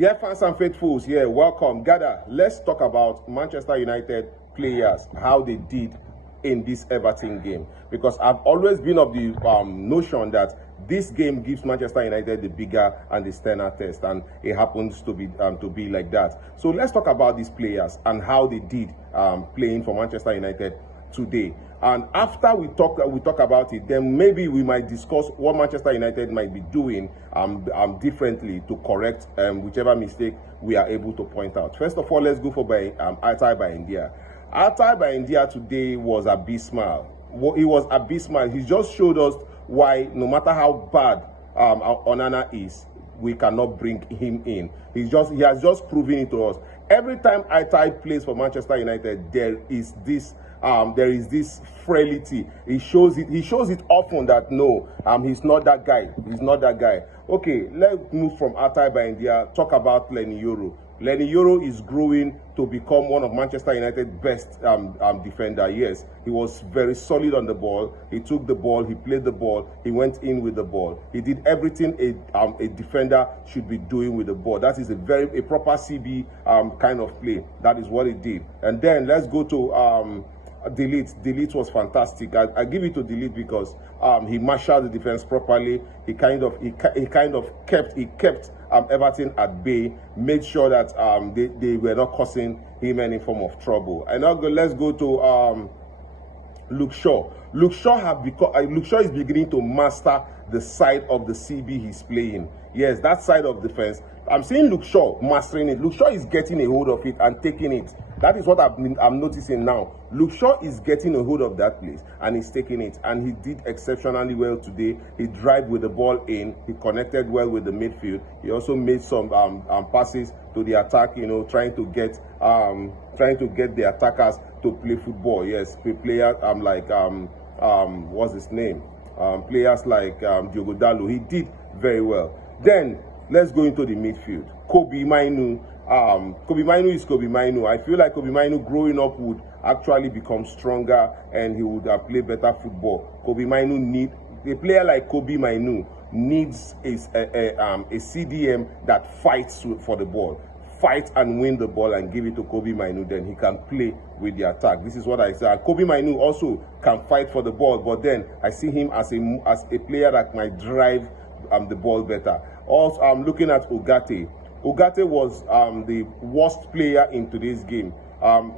Dear fans and faithfuls, welcome. Gather, let's talk about Manchester United players, how they did in this Everton game. Because I've always been of the notion that this game gives Manchester United the bigger and the sterner test, and it happens to be like that. So let's talk about these players and how they did playing for Manchester United today. And after we talk about it, then maybe we might discuss what Manchester United might be doing differently to correct whichever mistake we are able to point out. First of all, let's go for Bayindir. Bayindir today was abysmal. He was abysmal. He just showed us why, no matter how bad Onana is, we cannot bring him in. He has just proven it to us. Every time Itai plays for Manchester United, there is this frailty. He shows it often that no, he's not that guy. He's not that guy. Okay, let's move from Itai Bayindir. Talk about Leny Yoro. Leny Yoro is growing to become one of Manchester United's best defender. Yes, he was very solid on the ball. He took the ball, he played the ball, he went in with the ball. He did everything a defender should be doing with the ball. That is a proper CB kind of play. That is what he did. And then let's go to Delete was fantastic. I give it to Delete because he marshaled the defense properly. He kind of kept Everton at bay, made sure that they were not causing him any form of trouble. And now let's go to Luke Shaw. Luke Shaw is beginning to master the side of the CB he's playing. Yes, that side of defense. I'm seeing Luke Shaw mastering it. Luke Shaw is getting a hold of it and taking it. That is what I'm noticing now. Luke Shaw is getting a hold of that place and he's taking it. And he did exceptionally well today. He drove with the ball in. He connected well with the midfield. He also made some passes to the attack, trying to get the attackers to play football. Yes, players what's his name? Players like Diogo Dalot. He did very well. Then let's go into the midfield. Kobbie Mainoo. Kobbie Mainoo is Kobbie Mainoo. I feel like Kobbie Mainoo growing up would actually become stronger and he would play better football. Kobbie Mainoo a player like Kobbie Mainoo needs a CDM that fights for the ball. Fight and win the ball and give it to Kobbie Mainoo, then he can play with the attack. This is what I say. Kobbie Mainoo also can fight for the ball, but then I see him as a player that might drive the ball better. Also, I'm looking at Ugarte. Ugarte was the worst player in today's game.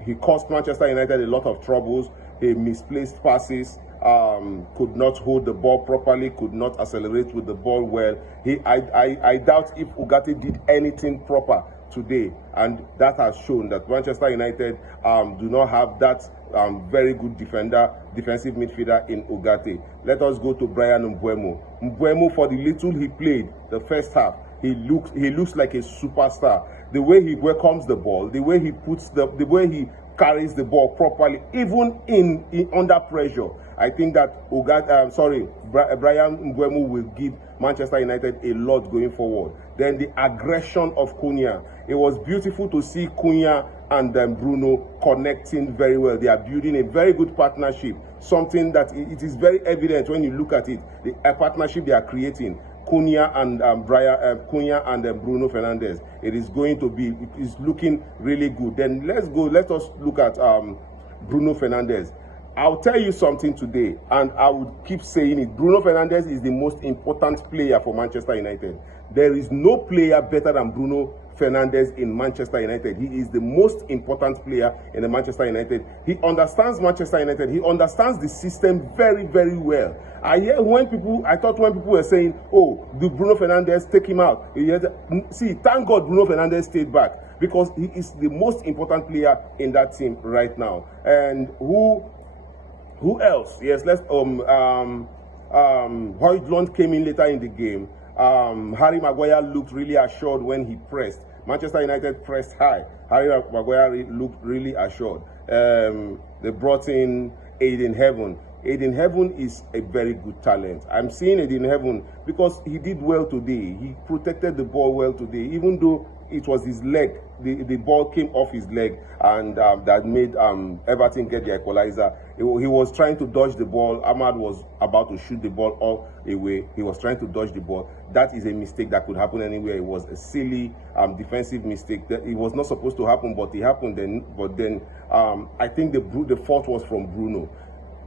He caused Manchester United a lot of troubles. He misplaced passes, could not hold the ball properly, could not accelerate with the ball well. I doubt if Ugarte did anything proper today, and that has shown that Manchester United do not have that very good defensive midfielder in Ugarte. Let us go to Bryan Mbeumo. Mbeumo, for the little he played the first half, he looks like a superstar. The way he welcomes the ball, the way he carries the ball properly, even in under pressure. I think that Bryan Mbeumo will give Manchester United a lot going forward. Then the aggression of Cunha. It was beautiful to see Cunha and Bruno connecting very well. They are building a very good partnership. Something that it is very evident when you look at it. The partnership they are creating. Cunha and Bruno Fernandes. It is looking really good. Then let us look at Bruno Fernandes. I'll tell you something today, and I would keep saying it. Bruno Fernandes is the most important player for Manchester United. There is no player better than Bruno Fernandes in Manchester United. He is the most important player in the Manchester United. He understands Manchester United. He understands the system very, very well. I thought when people were saying, oh, do Bruno Fernandes take him out? See, thank God Bruno Fernandes stayed back, because he is the most important player in that team right now. And who else? Yes, Højlund came in later in the game. Harry Maguire looked really assured when he pressed. Manchester United pressed high. Harry Maguire looked really assured. They brought in Aiden Heaven. Eden Heaven is a very good talent. I'm seeing Eden Heaven because he did well today. He protected the ball well today, even though it was his leg. The ball came off his leg, and that made Everton get the equalizer. He was trying to dodge the ball. Ahmad was about to shoot the ball all away. He was trying to dodge the ball. That is a mistake that could happen anywhere. It was a silly defensive mistake. That it was not supposed to happen, but it happened. Then I think the fault was from Bruno,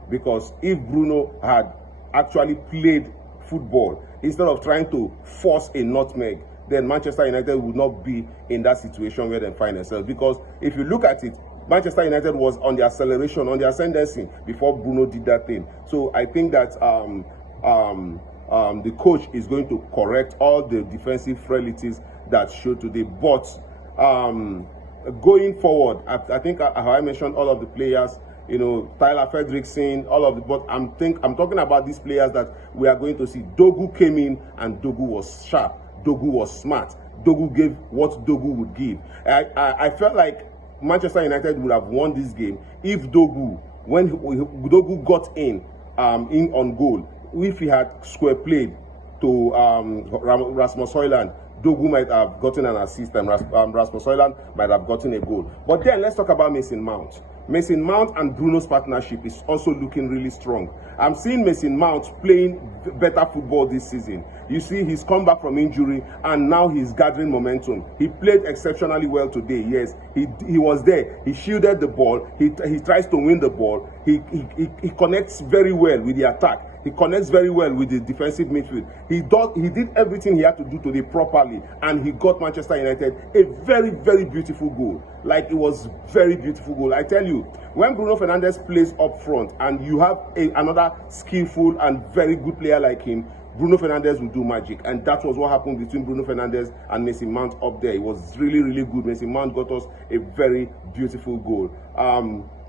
because if Bruno had actually played football instead of trying to force a nutmeg, then Manchester United would not be in that situation where they find themselves. Because if you look at it, Manchester United was on the acceleration, on the ascendancy before Bruno did that thing. So I think that the coach is going to correct all the defensive frailties that showed today. But going forward, I think I mentioned all of the players. You know, Tyler Fredrickson, all of the, but I'm talking about these players that we are going to see. Dogu came in and Dogu was sharp. Dogu was smart. Dogu gave what Dogu would give. I felt like Manchester United would have won this game if Dogu, when Dogu got in on goal, if he had square played to Rasmus Højlund, Dogu might have gotten an assist and Rasmus Højlund might have gotten a goal. But then let's talk about Mason Mount. Mason Mount and Bruno's partnership is also looking really strong. I'm seeing Mason Mount playing better football this season. You see, he's come back from injury and now he's gathering momentum. He played exceptionally well today. Yes, he was there. He shielded the ball. He tries to win the ball. He connects very well with the attack. He connects very well with the defensive midfield. He did everything he had to do today properly, and he got Manchester United a very, very beautiful goal. Like, it was very beautiful goal. I tell you, when Bruno Fernandes plays up front and you have another skillful and very good player like him, Bruno Fernandes will do magic. And that was what happened between Bruno Fernandes and Mason Mount up there. It was really, really good. Mason Mount got us a very beautiful goal.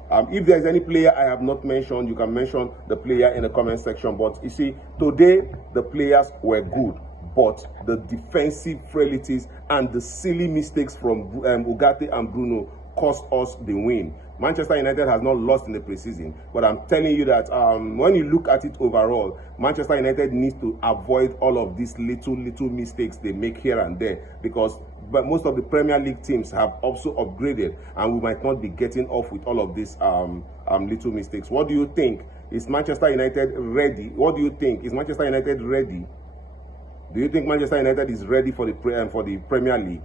If there's any player I have not mentioned, you can mention the player in the comment section. But you see, today the players were good, but the defensive frailties and the silly mistakes from Ugarte and Bruno cost us the win. Manchester United has not lost in the preseason, but I'm telling you that when you look at it overall, Manchester United needs to avoid all of these little mistakes they make here and there, because most of the Premier League teams have also upgraded, and we might not be getting off with all of these little mistakes. What do you think? Is Manchester United ready? What do you think? Is Manchester United ready? Do you think Manchester United is ready for the Premier League?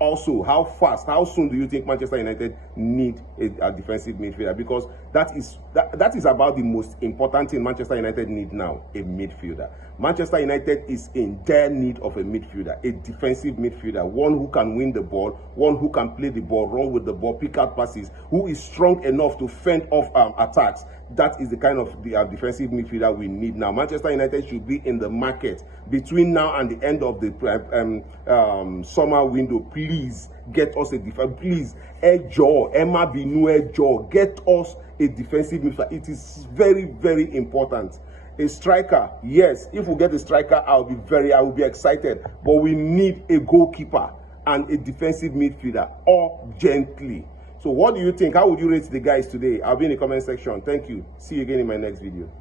Also, how soon do you think Manchester United need a defensive midfielder? Because that is about the most important thing Manchester United need now, a midfielder. Manchester United is in dire need of a midfielder, a defensive midfielder, one who can win the ball, one who can play the ball, run with the ball, pick out passes, who is strong enough to fend off attacks. That is the kind of defensive midfielder we need now. Manchester United should be in the market between now and the end of the summer window. Please get us a defense. Please, Emma Binu, get us a defensive midfielder. It is very, very important. A striker, yes. If we get a striker, I will be excited. But we need a goalkeeper and a defensive midfielder urgently. So what do you think? How would you rate the guys today? I'll be in the comment section. Thank you. See you again in my next video.